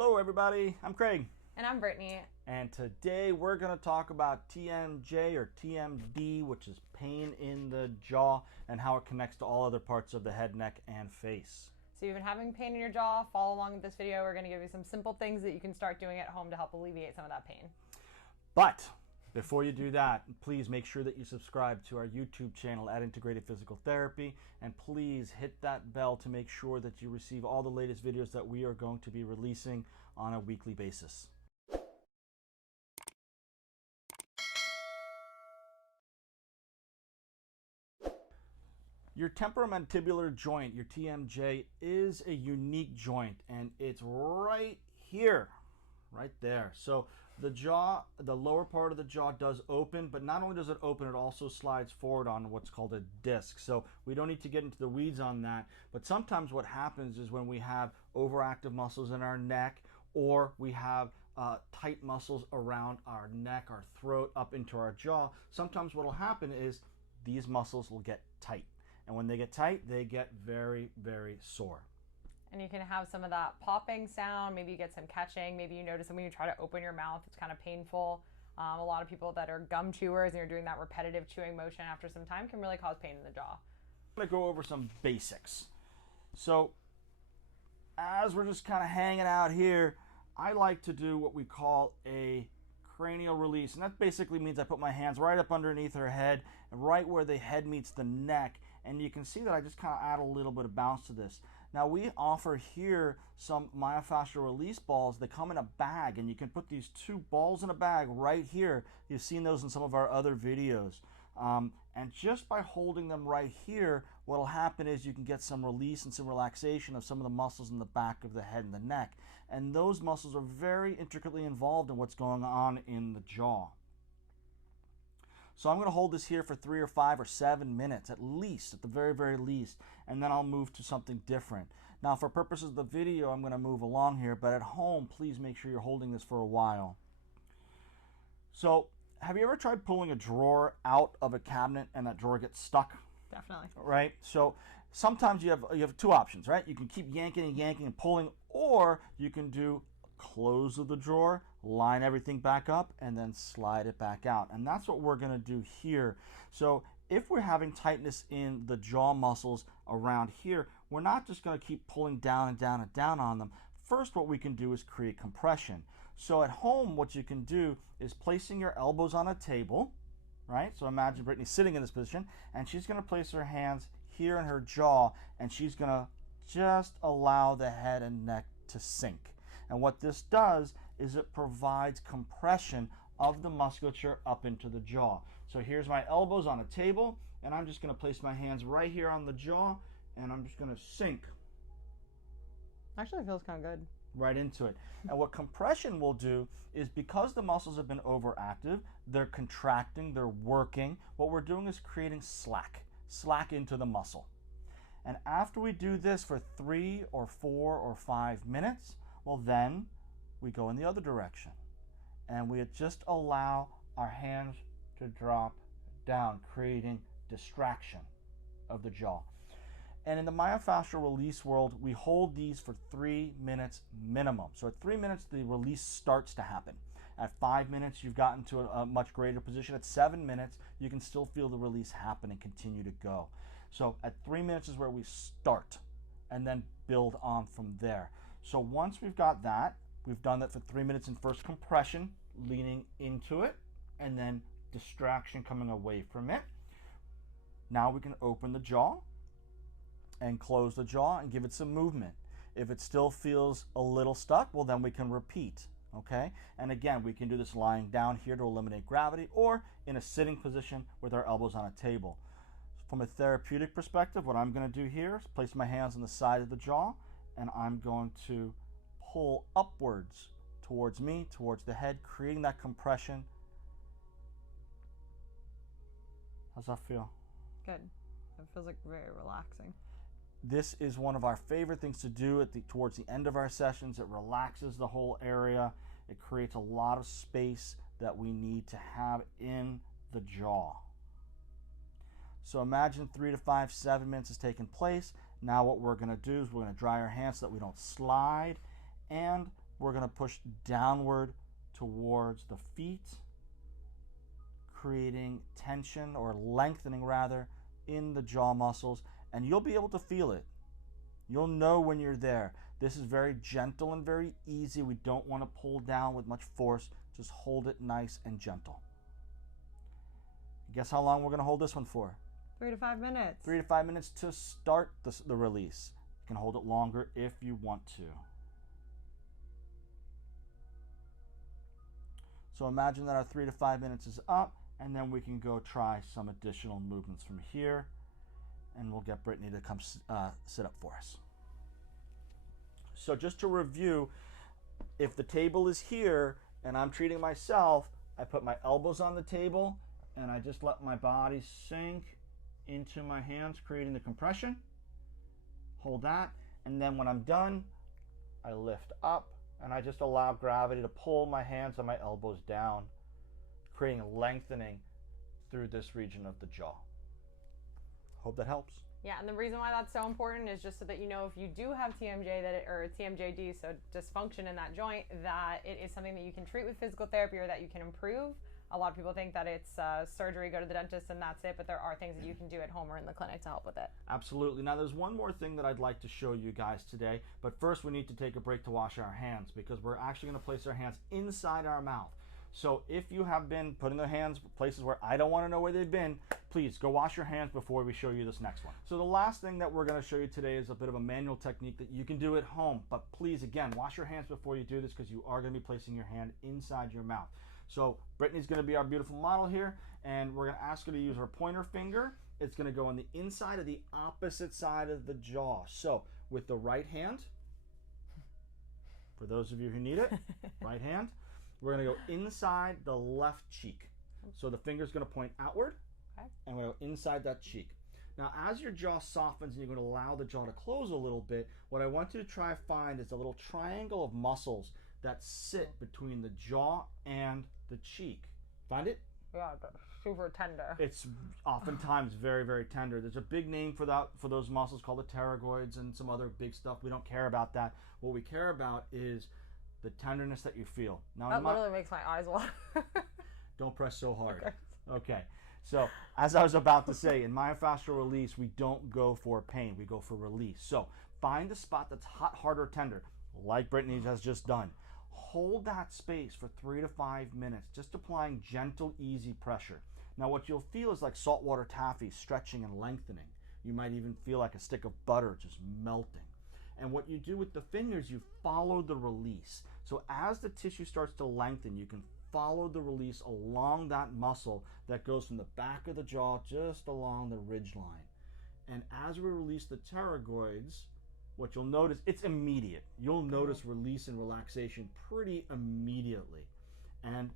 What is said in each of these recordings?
Hello everybody, I'm Craig. And I'm Brittany. And today we're going to talk about TMJ or TMD, which is pain in the jaw, and how it connects to all other parts of the head, neck, and face. So you've been having pain in your jaw, follow along with this video. We're going to give you some simple things that you can start doing at home to help alleviate some of that pain. But before you do that, please make sure that you subscribe to our YouTube channel at Integrated Physical Therapy, and please hit that bell to make sure that you receive all the latest videos that we are going to be releasing on a weekly basis. Your temporomandibular joint, your TMJ, is a unique joint, and it's right here, right there. So the jaw, the lower part of the jaw does open, but not only does it open, it also slides forward on what's called a disc. So we don't need to get into the weeds on that, but sometimes what happens is when we have overactive muscles in our neck, or we have tight muscles around our neck, our throat, up into our jaw, sometimes what will happen is these muscles will get tight. And when they get tight, they get very, very sore. And you can have some of that popping sound. Maybe you get some catching. Maybe you notice that when you try to open your mouth, it's kind of painful. A lot of people that are gum chewers and you're doing that repetitive chewing motion after some time can really cause pain in the jaw. I'm going to go over some basics. So as we're just kind of hanging out here, I like to do what we call a cranial release. And that basically means I put my hands right up underneath her head, right where the head meets the neck. And you can see that I just kind of add a little bit of bounce to this. Now we offer here some myofascial release balls that come in a bag, and you can put these two balls in a bag right here. You've seen those in some of our other videos. And just by holding them right here, what will happen is you can get some release and some relaxation of some of the muscles in the back of the head and the neck. And those muscles are very intricately involved in what's going on in the jaw. So I'm going to hold this here for 3 or 5 or 7 minutes at least, at the very, very least, and then I'll move to something different. Now for purposes of the video, I'm going to move along here, but at home, please make sure you're holding this for a while. So have you ever tried pulling a drawer out of a cabinet and that drawer gets stuck? Definitely. Right? So sometimes you have two options, right? You can keep yanking and yanking and pulling, or you can do close of the drawer, line everything back up, and then slide it back out. And that's what we're going to do here. So if we're having tightness in the jaw muscles around here, we're not just going to keep pulling down and down and down on them. First, what we can do is create compression. So at home, what you can do is placing your elbows on a table, right? So imagine Brittany sitting in this position, and she's going to place her hands here in her jaw, and she's going to just allow the head and neck to sink. And what this does is it provides compression of the musculature up into the jaw. So here's my elbows on a table, and I'm just going to place my hands right here on the jaw, and I'm just going to sink. Actually, it feels kind of good. Right into it. And what compression will do is, because the muscles have been overactive, they're contracting, they're working, what we're doing is creating slack into the muscle. And after we do this for 3 or 4 or 5 minutes, well, then we go in the other direction, and we just allow our hands to drop down, creating distraction of the jaw. And in the myofascial release world, we hold these for 3 minutes minimum. So at 3 minutes, the release starts to happen. At 5 minutes, you've gotten to a much greater position. At 7 minutes, you can still feel the release happen and continue to go. So at 3 minutes is where we start, and then build on from there. So once we've got that, we've done that for 3 minutes in first compression, leaning into it, and then distraction coming away from it. Now we can open the jaw and close the jaw and give it some movement. If it still feels a little stuck, well, then we can repeat, okay? And again, we can do this lying down here to eliminate gravity, or in a sitting position with our elbows on a table. From a therapeutic perspective, what I'm going to do here is place my hands on the side of the jaw, and I'm going to pull upwards towards me, towards the head, creating that compression. How's that feel? Good. It feels like very relaxing. This is one of our favorite things to do towards the end of our sessions. It relaxes the whole area. It creates a lot of space that we need to have in the jaw. So imagine 3 to 5, 7 minutes has taken place. Now what we're going to do is we're going to dry our hands so that we don't slide, and we're going to push downward towards the feet, creating tension or lengthening rather in the jaw muscles, and you'll be able to feel it. You'll know when you're there. This is very gentle and very easy. We don't want to pull down with much force. Just hold it nice and gentle. Guess how long we're going to hold this one for? 3 to 5 minutes. 3 to 5 minutes to start the release. You can hold it longer if you want to. So imagine that our 3 to 5 minutes is up, and then we can go try some additional movements from here, and we'll get Brittany to come sit up for us. So just to review, if the table is here and I'm treating myself, I put my elbows on the table and I just let my body sink into my hands, creating the compression. Hold that, and then when I'm done, I lift up and I just allow gravity to pull my hands and my elbows down, creating a lengthening through this region of the jaw. Hope that helps. Yeah, and the reason why that's so important is just so that you know if you do have TMJ or TMJD, so dysfunction in that joint, that it is something that you can treat with physical therapy or that you can improve. A lot of people think that it's surgery, go to the dentist, and that's it, but there are things that you can do at home or in the clinic to help with it. Absolutely. Now, there's one more thing that I'd like to show you guys today, but first we need to take a break to wash our hands because we're actually going to place our hands inside our mouth. So if you have been putting their hands places where I don't want to know where they've been, please go wash your hands before we show you this next one. So the last thing that we're going to show you today is a bit of a manual technique that you can do at home. But please, again, wash your hands before you do this because you are going to be placing your hand inside your mouth. So Brittany's going to be our beautiful model here, and we're going to ask her to use her pointer finger. It's going to go on the inside of the opposite side of the jaw. So with the right hand, for those of you who need it, right hand, we're going to go inside the left cheek. So the finger's going to point outward, okay, and we're going to go inside that cheek. Now, as your jaw softens and you're going to allow the jaw to close a little bit, what I want you to try to find is a little triangle of muscles that sit between the jaw and the cheek. Find it? Yeah, super tender. It's oftentimes very, very tender. There's a big name for that, for those muscles called the pterygoids and some other big stuff. We don't care about that. What we care about is the tenderness that you feel. Now, that literally makes my eyes water. Don't press so hard. Okay. So, as I was about to say, in myofascial release, we don't go for pain. We go for release. So, find the spot that's hot, hard, or tender, like Brittany has just done. Hold that space for 3 to 5 minutes, just applying gentle, easy pressure. Now, what you'll feel is like saltwater taffy stretching and lengthening. You might even feel like a stick of butter just melting. And what you do with the fingers, you follow the release. So as the tissue starts to lengthen, you can follow the release along that muscle that goes from the back of the jaw just along the ridge line. And as we release the pterygoids, what you'll notice, it's immediate. You'll notice release and relaxation pretty immediately. And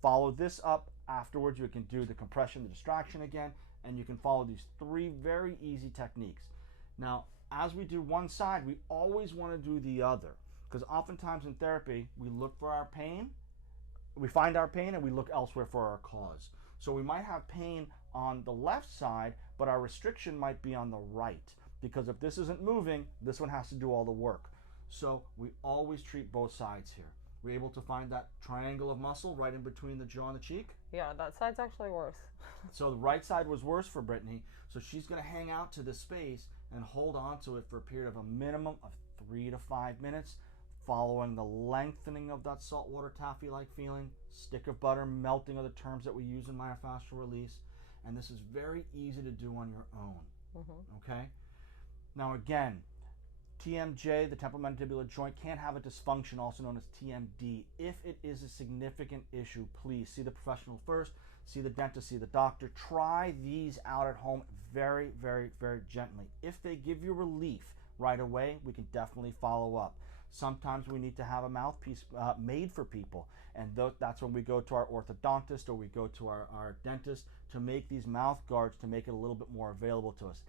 follow this up afterwards. You can do the compression, the distraction again, and you can follow these 3 very easy techniques. Now, as we do one side, we always want to do the other, because oftentimes in therapy, we look for our pain, we find our pain, and we look elsewhere for our cause. So we might have pain on the left side, but our restriction might be on the right, because if this isn't moving, this one has to do all the work. So we always treat both sides here. We're able to find that triangle of muscle right in between the jaw and the cheek. Yeah, that side's actually worse. So the right side was worse for Brittany, so she's going to hang out to this space and hold on to it for a period of a minimum of 3 to 5 minutes, following the lengthening of that saltwater taffy-like feeling, stick of butter melting are the terms that we use in myofascial release, and this is very easy to do on your own, okay? Now again, TMJ, the temporomandibular joint, can have a dysfunction, also known as TMD. If it is a significant issue, please see the professional first, see the dentist, see the doctor. Try these out at home very, very, very gently. If they give you relief right away, we can definitely follow up. Sometimes we need to have a mouthpiece made for people, and that's when we go to our orthodontist or we go to our dentist to make these mouth guards to make it a little bit more available to us.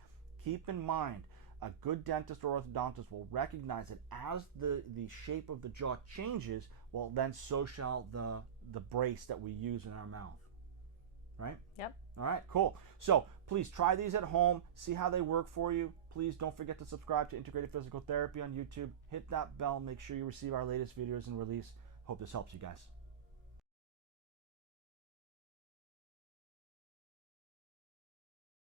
Keep in mind, a good dentist or orthodontist will recognize that as the shape of the jaw changes, well, then so shall the brace that we use in our mouth. right? Yep. All right, cool. So please try these at home. See how they work for you. Please don't forget to subscribe to Integrated Physical Therapy on YouTube. Hit that bell. Make sure you receive our latest videos and release. Hope this helps you guys.